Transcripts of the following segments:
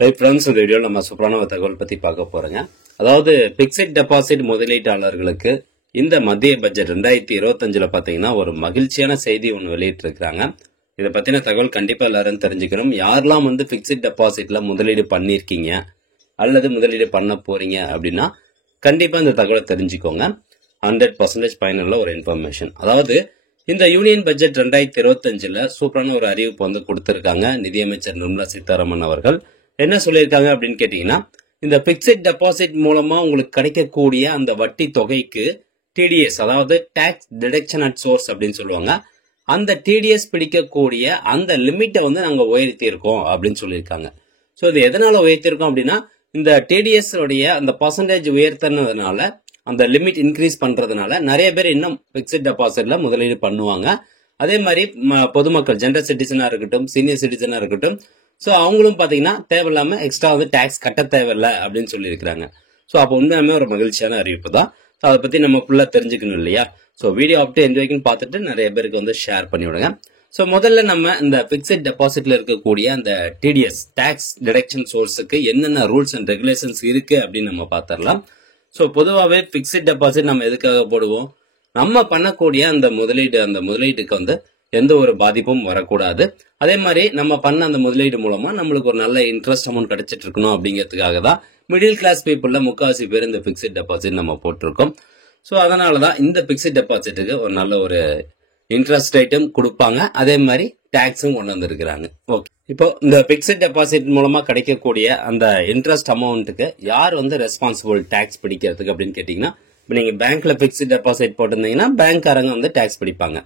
Right friends, இந்த வீடியோவில் நம்ம சூப்பரான ஒரு தகவல் பற்றி பார்க்க போகிறோங்க. அதாவது பிக்ஸட் டெபாசிட் முதலீட்டாளர்களுக்கு இந்த மத்திய பட்ஜெட் 2025 பார்த்தீங்கன்னா ஒரு மகிழ்ச்சியான செய்தி ஒன்று வெளியிட்டிருக்கிறாங்க. இதை பற்றின தகவல் கண்டிப்பாக எல்லாரும் தெரிஞ்சுக்கணும். யாரெல்லாம் பிக்ஸட் டெபாசிட்டில் முதலீடு பண்ணியிருக்கீங்க அல்லது முதலீடு பண்ண போகிறீங்க அப்படின்னா கண்டிப்பாக இந்த தகவலை தெரிஞ்சுக்கோங்க. 100% பயனுள்ள ஒரு இன்ஃபர்மேஷன். அதாவது இந்த யூனியன் பட்ஜெட் 2025 சூப்பரான ஒரு அறிவிப்பு கொடுத்திருக்காங்க. நிதியமைச்சர் நிர்மலா சீதாராமன் அவர்கள் என்ன சொல்லியிருக்காங்க அப்படின்னு கேட்டீங்கன்னா, இந்த பிக்ஸட் டெபாசிட் மூலமா உங்களுக்கு கிடைக்கக்கூடிய அந்த வட்டி தொகைக்கு டிடிஎஸ், அதாவது டாக்ஸ் டிடக்ஷன் அட் சோர்ஸ் அப்படின்னு சொல்லுவாங்க, அந்த டிடிஎஸ் பிடிக்கக்கூடிய அந்த லிமிட்டை நாங்க உயர்த்தி இருக்கோம் அப்படின்னு சொல்லியிருக்காங்க. ஸோ இது எதனால உயர்த்திருக்கோம் அப்படின்னா, இந்த டிடிஎஸ் உடைய அந்த பர்சன்டேஜ் உயர்த்தினதுனால, அந்த லிமிட் இன்க்ரீஸ் பண்றதுனால நிறைய பேர் இன்னும் பிக்ஸட் டெபாசிட்ல முதலீடு பண்ணுவாங்க. அதே மாதிரி பொதுமக்கள், ஜெனரல் சிட்டிசனா இருக்கட்டும், சீனியர் சிட்டிசனா இருக்கட்டும், ஸோ அவங்களும் பார்த்தீங்கன்னா தேவையில்லாம எக்ஸ்ட்ரா டாக்ஸ் கட்ட தேவையில்லை அப்படின்னு சொல்லியிருக்கிறாங்க. ஸோ அப்போ உண்மையாமே ஒரு மகிழ்ச்சியான அறிவிப்பு தான். ஸோ அதை பற்றி நம்ம ஃபுல்லாக தெரிஞ்சுக்கணும் இல்லையா? ஸோ வீடியோ அப்டே எந்த வரைக்கும் பார்த்துட்டு நிறைய பேருக்கு ஷேர் பண்ணி விடுங்க. ஸோ முதல்ல நம்ம இந்த பிக்ஸட் டெபாசிட்ல இருக்கக்கூடிய அந்த டிடிஎஸ், டாக்ஸ் டிடக்ஷன் சோர்ஸுக்கு என்னென்ன ரூல்ஸ் அண்ட் ரெகுலேஷன்ஸ் இருக்கு அப்படின்னு நம்ம பார்த்துடலாம். ஸோ பொதுவாகவே பிக்ஸட் டெபாசிட் நம்ம எதுக்காக போடுவோம்? நம்ம பண்ணக்கூடிய அந்த முதலீட்டுக்கு எந்த ஒரு பாதிப்பும் வரக்கூடாது. அதே மாதிரி நம்ம பண்ண அந்த முதலீடு மூலமா நம்மளுக்கு ஒரு நல்ல இன்ட்ரெஸ்ட் அமௌண்ட் கிடைச்சிட்டு இருக்கணும் அப்படிங்கிறதுக்காக தான் மிடில் கிளாஸ் பீப்புள்ல முக்காவாசி பேர் இந்த பிக்ஸட் டெபாசிட் நம்ம போட்டிருக்கோம். ஸோ அதனாலதான் இந்த பிக்ஸட் டெபாசிட்டுக்கு ஒரு நல்ல ஒரு இன்ட்ரெஸ்ட் ரேட்டும் கொடுப்பாங்க. அதே மாதிரி டாக்ஸும் கொண்டு வந்திருக்கிறாங்க. ஓகே, இப்போ இந்த பிக்ஸட் டெபாசிட் மூலமா கிடைக்கக்கூடிய அந்த இன்ட்ரெஸ்ட் அமௌண்ட்டுக்கு யார் ரெஸ்பான்சிபிள் டாக்ஸ் பிடிக்கிறதுக்கு அப்படின்னு கேட்டீங்கன்னா, இப்போ நீங்க பேங்க்ல பிக்ஸட் டெபாசிட் போட்டிருந்தீங்கன்னா பேங்க்காரங்க டாக்ஸ் பிடிப்பாங்க.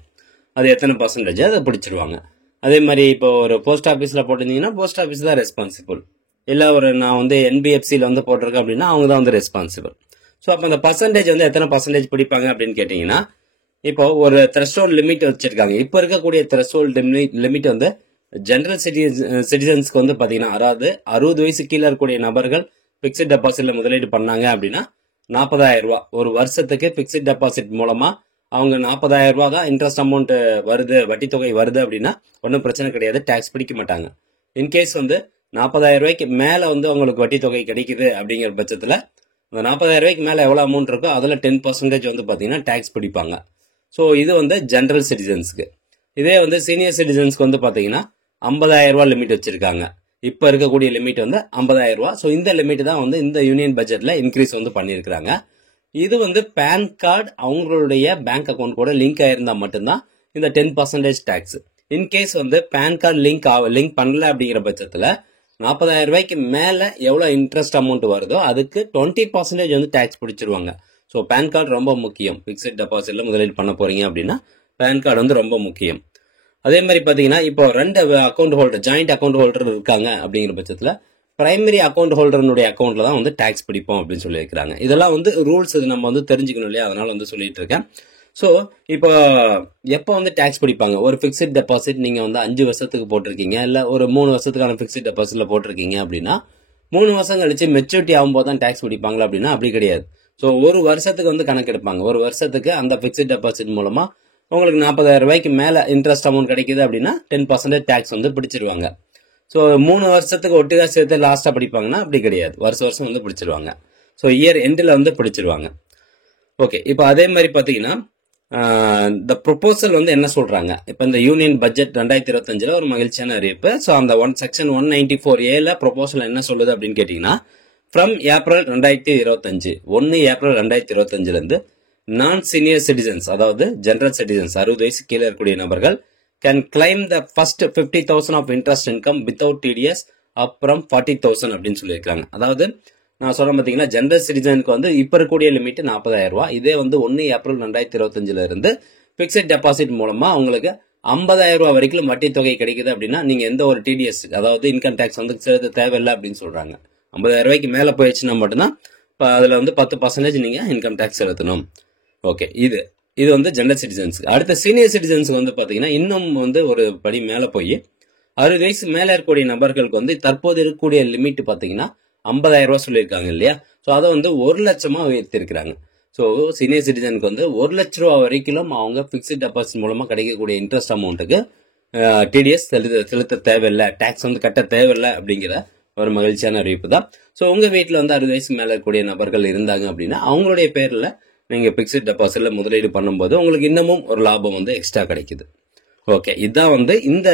அது எத்தனை பர்சன்டேஜ் அதை பிடிச்சிருவாங்க. அதே மாதிரி இப்போ ஒரு போஸ்ட் ஆஃபீஸ்ல போட்டிருந்தீங்கன்னா போஸ்ட் ஆஃபீஸ் தான் ரெஸ்பான்சிபிள். இல்லை நான் என்பிஎஃப்சியில் போட்டிருக்கேன் அப்படின்னா அவங்க தான் ரெஸ்பான்சிபிள். ஸோ அப்போ அந்த பர்சன்டேஜ் எத்தனை பர்சன்டேஜ் பிடிப்பாங்க அப்படின்னு கேட்டீங்கன்னா, இப்போ ஒரு த்ரெஷ்ஹோல்ட் லிமிட் வச்சிருக்காங்க. இப்போ இருக்கக்கூடிய த்ரெஷ்ஹோல்ட் லிமிட் ஜெனரல் சிட்டிசன்ஸ்க்கு பார்த்தீங்கன்னா, அதாவது 60 வயசு கீழே இருக்கக்கூடிய நபர்கள் பிக்ஸட் டெபாசிட்ல முதலீடு பண்ணாங்க அப்படின்னா 40,000 ரூபாய் ஒரு வருஷத்துக்கு பிக்ஸட் டெபாசிட் மூலமா அவங்க 40,000 ரூபாய் தான் இன்ட்ரெஸ்ட் அமௌண்ட் வருது, வட்டி தொகை வருது அப்படின்னா ஒன்றும் பிரச்சனை கிடையாது, டாக்ஸ் பிடிக்க மாட்டாங்க. இன்கேஸ் 40,000 ரூபாய்க்கு மேல அவங்களுக்கு வட்டி தொகை கிடைக்குது அப்படிங்கிற பட்சத்தில் அந்த 40,000 ரூபாய்க்கு மேல எவ்வளவு அமௌண்ட் இருக்கோ அதில் 10% பாத்தீங்கன்னா டாக்ஸ் பிடிப்பாங்க. ஸோ இது ஜெனரல் சிட்டிசன்ஸ்க்கு. இதே சீனியர் சிட்டிசன்ஸ்க்கு பாத்தீங்கன்னா 50,000 ரூபாய் லிமிட் வச்சிருக்காங்க. இப்ப இருக்கக்கூடிய லிமிட் 50,000 ரூபாய். ஸோ இந்த லிமிட் தான் இந்த யூனியன் பட்ஜெட்ல இன்க்ரீஸ் பண்ணியிருக்கிறாங்க. இது பேன் கார்டு அவங்களுடைய பேங்க் அக்கௌண்ட் கூட லிங்க் ஆயிருந்தா மட்டும்தான் இந்த 10% tax. In case PAN card link பண்ணல அப்படிங்கிற பட்சத்துல 40,000 ரூபாய்க்கு மேல எவ்வளவு இன்ட்ரெஸ்ட் அமௌண்ட் வருதோ அதுக்கு 20% டாக்ஸ் பிடிச்சிருவாங்க. ஸோ பேன் கார்டு ரொம்ப முக்கியம். பிக்ஸட் டெபாசிட்ல முதலீடு பண்ண போறீங்க அப்படின்னா பேன் கார்டு ரொம்ப முக்கியம். அதே மாதிரி பாத்தீங்கன்னா, இப்போ 2 account holder, joint account holder இருக்காங்க அப்படிங்கிற பட்சத்துல பிரைமரி அக்கௌண்ட் ஹோல்டருடைய அக்கௌண்ட்ல தான் டாக்ஸ் பிடிப்போம் அப்படின்னு சொல்லியிருக்காங்க. இதெல்லாம் ரூல்ஸ் நம்ம தெரிஞ்சுக்கணும் இல்லையா? அதனால சொல்லிட்டு இருக்கேன். ஸோ இப்போ எப்போ டாக்ஸ் பிடிப்பாங்க? ஒரு பிக்ஸட் டெபாசிட் நீங்க 5 வருஷத்துக்கு போட்டிருக்கீங்க, இல்ல ஒரு 3 வருஷத்துக்கான பிக்ஸட் டெபாசிட்ல போட்டிருக்கீங்க அப்படின்னா 3 வருஷம் கழிச்சு மெச்சூரிட்டி ஆகும்போது தான் டாக்ஸ் பிடிப்பாங்களா அப்படின்னா அப்படி கிடையாது. ஸோ ஒரு வருஷத்துக்கு கணக்கு எடுப்பாங்க. ஒரு வருஷத்துக்கு அந்த பிக்ஸட் டெபாசிட் மூலமா உங்களுக்கு 40,000 ரூபாய்க்கு மேல இன்ட்ரெஸ்ட் அமௌண்ட் கிடைக்குது அப்படின்னா 10% டாக்ஸ் பிடிச்சிருவாங்க. ஸோ 3 வருஷத்துக்கு ஒட்டுக்கா சேர்த்து லாஸ்டா பிடிப்பாங்கன்னா அப்படி கிடையாது, வருஷம் பிடிச்சிருவாங்க. ஸோ இயர் எண்டில் பிடிச்சிருவாங்க. ஓகே, இப்போ அதே மாதிரி பாத்தீங்கன்னா இந்த ப்ரொபோசல் என்ன சொல்றாங்க? இப்போ இந்த யூனியன் பட்ஜெட் 2025 ஒரு மகிழ்ச்சியான அறிவிப்பு. ஸோ அந்த செக்ஷன் 194A ப்ரொபோசல் என்ன சொல்லுது அப்படின்னு கேட்டீங்கன்னா, ஃப்ரம் ஏப்ரல் 2025 1 ஏப்ரல் 2025 இருந்து நான் சீனியர் சிட்டிசன்ஸ், அதாவது ஜெனரல் சிட்டிசன்ஸ் 60 வயசு கீழே இருக்கக்கூடிய நபர்கள் can claim the first 50,000 of interest income without TDS up from 40,000 அப்படின்னு சொல்லியிருக்காங்க. அதாவது நான் சொல்ல பாத்தீங்கன்னா, ஜெனரல் சிட்டிசனுக்கு இப்ப இருக்கக்கூடிய லிமிட் 40,000 ரூபாய். இதே 1 ஏப்ரல் 2025 இருந்து பிக்ஸட் டெபாசிட் மூலமா உங்களுக்கு 50,000 ரூபாய் வரைக்கும் வட்டி தொகை கிடைக்குது அப்படின்னா நீங்க எந்த ஒரு டிடிஎஸ், அதாவது இன்கம் டாக்ஸ் செலுத்த தேவையில்லை அப்படின்னு சொல்றாங்க. 50,000 ரூபாய்க்கு மேல போயிடுச்சுன்னா மட்டும்தான் அதுல 10% நீங்க இன்கம் டாக்ஸ் செலுத்தணும். ஓகே, இது ஜெனரல் சிட்டிசன்ஸ்க்கு. அடுத்த சீனியர் சிட்டிசன்ஸ்க்கு பாத்தீங்கன்னா இன்னும் ஒரு படி மேல போய் 60 வயசு மேல இருக்கக்கூடிய நபர்களுக்கு தற்போது இருக்கக்கூடிய லிமிட் பாத்தீங்கன்னா 50,000 ரூபாய் சொல்லியிருக்காங்க இல்லையா? ஸோ அதை 1 லட்சமா உயர்த்தி இருக்கிறாங்க. ஸோ சீனியர் சிட்டிசனுக்கு 1 லட்ச ரூபா வரைக்கும் அவங்க பிக்ஸட் டெபாசிட் மூலமா கிடைக்கக்கூடிய இன்ட்ரெஸ்ட் அமௌண்ட்டுக்கு டிடிஎஸ் செலுத்த தேவையில்லை, டாக்ஸ் கட்ட தேவையில்லை அப்படிங்கிற ஒரு மகிழ்ச்சியான அறிவிப்பு தான். ஸோ உங்க வீட்டில் வந்து 60 வயசுக்கு மேல இருக்கக்கூடிய நபர்கள் இருந்தாங்க அப்படின்னா அவங்களுடைய பேர்ல நீங்க பிக்ஸ்ட் டெபாசிட்ல முதலீடு பண்ணும்போது உங்களுக்கு இன்னமும் ஒரு லாபம் வந்து எக்ஸ்ட்ரா கிடைக்குது. ஓகே, இதுதான் வந்து இந்த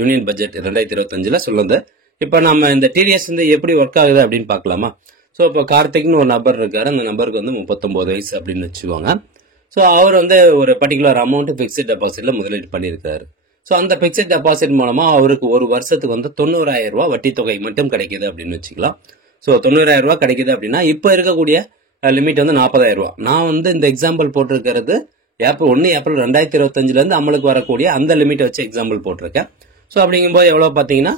யூனியன் பட்ஜெட் 2025ல சொல்லுது. இப்போ நம்ம இந்த டிடிஎஸ் வந்து எப்படி ஒர்க் ஆகுது அப்படின்னு பார்க்கலாமா? ஸோ இப்போ கார்த்திக்னு ஒரு நபர் இருக்காரு. அந்த நபருக்கு வந்து 39 வயசு அப்படின்னு வச்சுக்கோங்க. ஸோ அவர் வந்து ஒரு பர்டிகுலர் அமௌண்ட் பிக்ஸ்ட் டெபாசிட்ல முதலீடு பண்ணியிருக்காரு. ஸோ அந்த பிக்ஸ்ட் டெபாசிட் மூலமா அவருக்கு ஒரு வருஷத்துக்கு வந்து 90,000 ரூபாய் வட்டி தொகை மட்டும் கிடைக்குது அப்படின்னு வச்சுக்கலாம். ஸோ 90,000 ரூபாய் கிடைக்குது அப்படின்னா இப்போ இருக்கக்கூடிய லிமிட் வந்து 40,000 ரூபாய். நான் வந்து இந்த எக்ஸாம்பிள் போட்டிருக்கிறது ஏப்ரல் 2025 இருந்து அமலுக்கு வரக்கூடிய அந்த லிமிட்டை வச்சு எக்ஸாம்பிள் போட்டிருக்கேன். ஸோ அப்படிங்கும்போது எவ்வளோ பார்த்தீங்கன்னா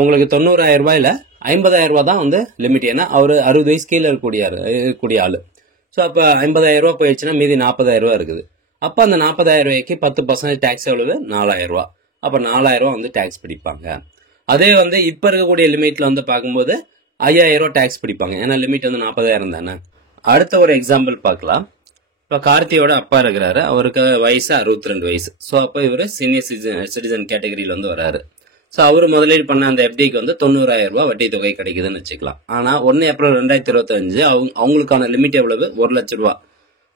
உங்களுக்கு 90,000 ரூபாயில 50,000 ரூபாய் தான் வந்து லிமிட். ஏன்னா அவர் 60 வயசு கீழே இருக்கக்கூடிய ஆளு. ஸோ அப்போ 50,000 ரூபாய் போயிடுச்சுன்னா மீதி 40,000 ரூபாய் இருக்குது. அப்போ அந்த 40,000 ரூபாய்க்கு 10% டேக்ஸ் எவ்வளவு? 4,000 ரூபாய். அப்போ 4,000 ரூபாய் வந்து டேக்ஸ் பிடிப்பாங்க. அதே வந்து இப்போ இருக்கக்கூடிய லிமிட்ல வந்து பார்க்கும்போது 5,000 ரூபாய் டேக்ஸ் பிடிப்பாங்க. ஏன்னா லிமிட் வந்து 40,000 தானே. அடுத்த ஒரு எக்ஸாம்பிள் பார்க்கலாம். இப்போ கார்த்தியோட அப்பா இருக்கிறாரு. அவருக்கு வயசு 62 வயசு. ஸோ அப்போ இவர் சீனியர் சிட்டிசன் கேட்டகரியில் வந்து வராரு. ஸோ அவர் முதலீடு பண்ண அந்த எஃப்டிக்கு வந்து 90,000 ரூபாய் வட்டி தொகை கிடைக்குதுன்னு வச்சுக்கலாம். ஆனால் 1 ஏப்ரல் 2025 அவங்களுக்கான லிமிட் எவ்வளவு? 1 லட்சம் ரூபாய்.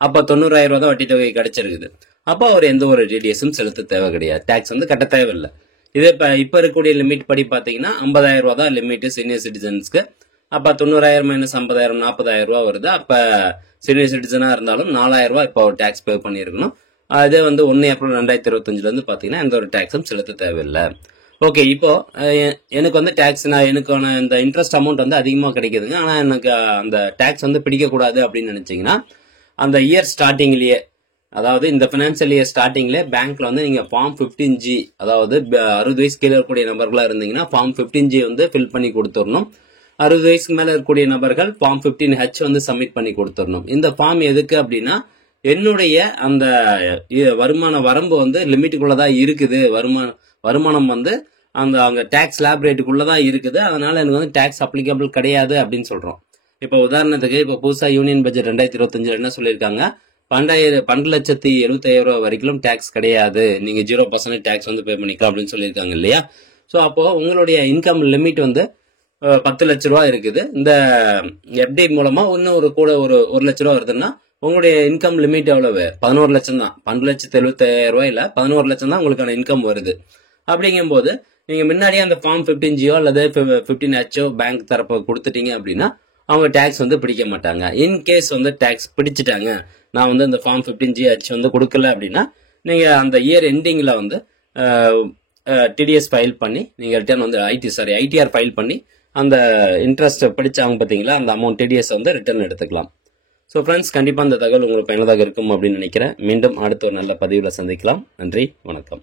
அப்போ 90,000 ரூபாய் தான் வட்டி தொகை கிடைச்சிருக்குது. அப்போ அவர் எந்த ஒரு டிடிஎஸும் செலுத்த தேவை கிடையாது. டேக்ஸ் வந்து கட்ட தேவையில்லை. இதே இப்போ இருக்கக்கூடிய லிமிட் படி பார்த்தீங்கன்னா 50,000 ரூபாய் தான் லிமிட் சீனியர் சிட்டிசன்ஸ்க்கு. அப்போ 90,000 மைனஸ் 50,000 40,000 ரூபாய் வருது. அப்போ சீனியர் சிட்டிசனாக இருந்தாலும் 4,000 ரூபாய் இப்போ டேக்ஸ் பே பண்ணியிருக்கணும். அதே வந்து 1 ஏப்ரல் 2025 பார்த்தீங்கன்னா எந்த ஒரு டேக்ஸும் செலுத்த தேவையில்லை. ஓகே, இப்போ எனக்கு வந்து டேக்ஸ் எனக்கான இந்த இன்ட்ரெஸ்ட் அமௌண்ட் வந்து அதிகமாக கிடைக்குதுங்க. ஆனால் எனக்கு அந்த டேக்ஸ் வந்து பிடிக்கக்கூடாது அப்படின்னு நினைச்சீங்கன்னா அந்த இயர் ஸ்டார்டிங்லேயே, அதாவது இந்த ஃபினான்ஷியல் இயர் ஸ்டார்டிங்லேயே பேங்க்ல வந்து நீங்கள் ஃபார்ம் 15G, அதாவது 60 வயசு கீழே இருக்கக்கூடிய நபர்களாக இருந்தீங்கன்னா ஃபார்ம் 15G வந்து ஃபில் பண்ணி கொடுத்துடணும். 60 வயசுக்கு மேலே இருக்கக்கூடிய நபர்கள் ஃபார்ம் 15H வந்து சப்மிட் பண்ணி கொடுத்துடணும். இந்த ஃபார்ம் எதுக்கு அப்படின்னா என்னுடைய அந்த வருமான வரம்பு வந்து லிமிட்டுக்குள்ளதான் இருக்குது. வருமானம் வந்து அந்த டேக்ஸ் லேப் ரேட்டுக்குள்ளதான் இருக்குது. அதனால எனக்கு வந்து டேக்ஸ் அப்ளிகபிள் கிடையாது அப்படின்னு சொல்றோம். இப்போ உதாரணத்துக்கு இப்போ புதுசா யூனியன் பட்ஜெட் 2025 என்ன சொல்லியிருக்காங்க? 12,70,75,000 ரூபாய் வரைக்கும் டேக்ஸ் கிடையாது. நீங்க 0% டேக்ஸ் வந்து பே பண்ணிக்கலாம் அப்படின்னு சொல்லியிருக்காங்க இல்லையா? ஸோ அப்போ உங்களுடைய இன்கம் லிமிட் வந்து 10 லட்ச ரூபாய் இருக்குது. இந்த எஃப்டி மூலமா இன்னும் ஒரு 1 லட்ச ரூபாய் வருதுன்னா உங்களுடைய இன்கம் லிமிட் எவ்வளவு? 11 லட்சம் தான். 12,70,000 ரூபாயில 11 லட்சம் தான் உங்களுக்கான இன்கம் வருது. அப்படிங்கும்போது நீங்க முன்னாடியே அந்த ஃபார்ம் 15G அல்லது 15H பேங்க் தரப்பு கொடுத்துட்டீங்க அப்படின்னா அவங்க டேக்ஸ் வந்து பிடிக்க மாட்டாங்க. இன்கேஸ் வந்து டேக்ஸ் பிடிச்சிட்டாங்க, நான் வந்து இந்த ஃபார்ம் 15H வந்து கொடுக்கல அப்படின்னா நீங்க அந்த இயர் எண்டிங்ல வந்து டிடிஎஸ் ஃபைல் பண்ணி நீங்க ரிட்டர்ன் வந்து ஐடிஆர் ஃபைல் பண்ணி அந்த இன்ட்ரெஸ்ட் பிடிச்சாங்க பார்த்தீங்களா, அந்த அமௌண்ட் டிடிஎஸ் வந்து ரிட்டர்ன் எடுத்துக்கலாம். ஸோ ஃப்ரெண்ட்ஸ், கண்டிப்பாக இந்த தகவல் உங்களுக்கு பயனுள்ளதாக இருக்கும் அப்படின்னு நினைக்கிறேன். மீண்டும் அடுத்த ஒரு நல்ல பதிவில் சந்திக்கலாம். நன்றி, வணக்கம்.